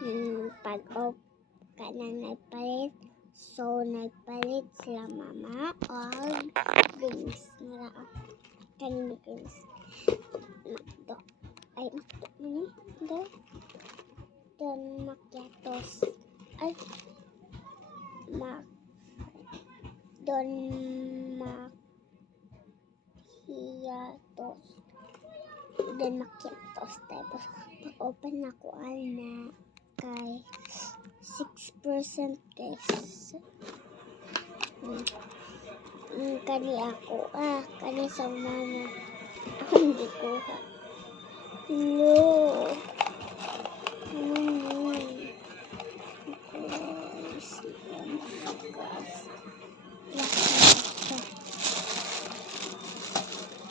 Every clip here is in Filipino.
Pag-op ka na nagpalit, so nagpalit sila mama og drinks nila. Kanin drinks. Makdo. Ay, makdo man eh. Don macchiatos. Ay, Don macchiatos. Don macchiatos. Tapos, pag-open na ko na kay 6% guys. Kani ako. Kani sa mama. Ako hindi kuha. No.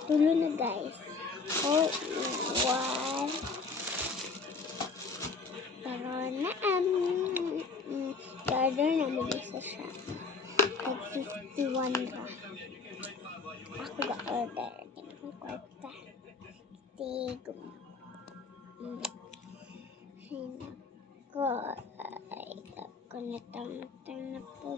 Tulo na guys. One. Pero na order na mag-isa siya. Like 51 ra. Ako ga order. Ang kwarta. Tigo. Ako natang na po.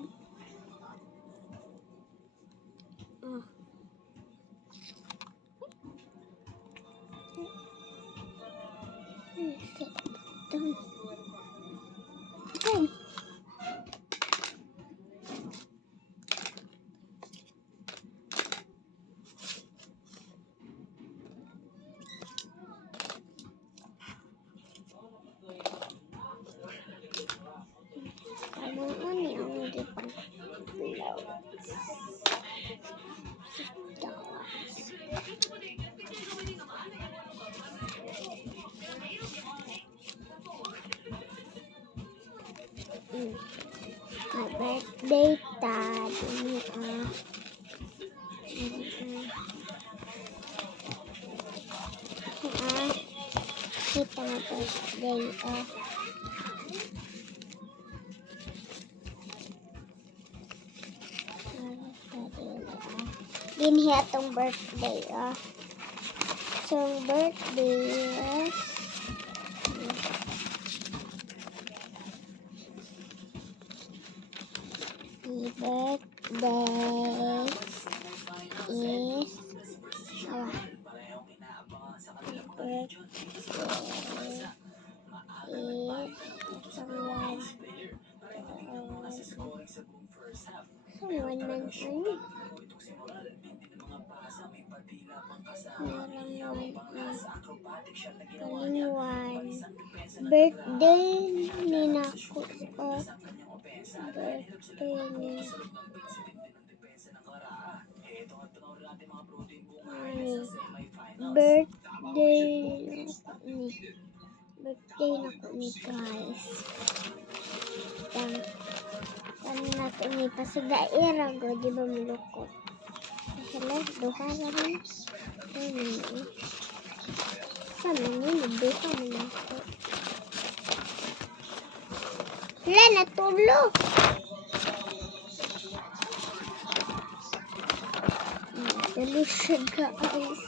My birthday tadi kita na birthday Dinhi atong birthday so birthday the birthday is someone mentioned kaliwan birthday ni nako birthday ni birthday nako ni guys ano nato ni pasadaira go di ba mulukot sila duha ra rin sama ni duha man ako sila natulo tulo siya guys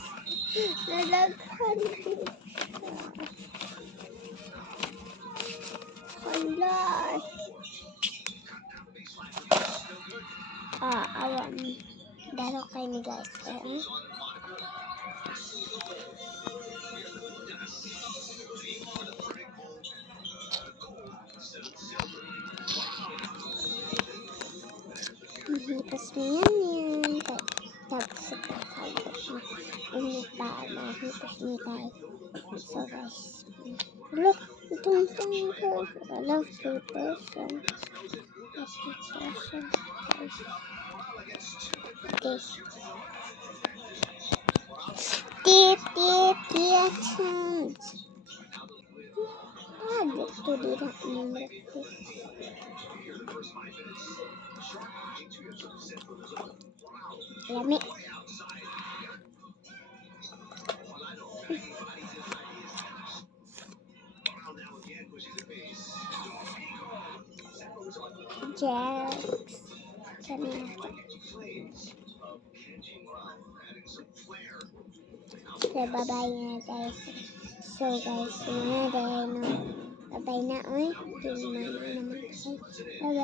nalaghan hala awan daro kay ni guys hipas niya tapos sa hipas niya tayo so guys look itong I love 3 person guys okay dito dito lami Jax kanina so bye bye guys so guys bye bye Patay na, oy. Hindi naman naman patay. Bye-bye.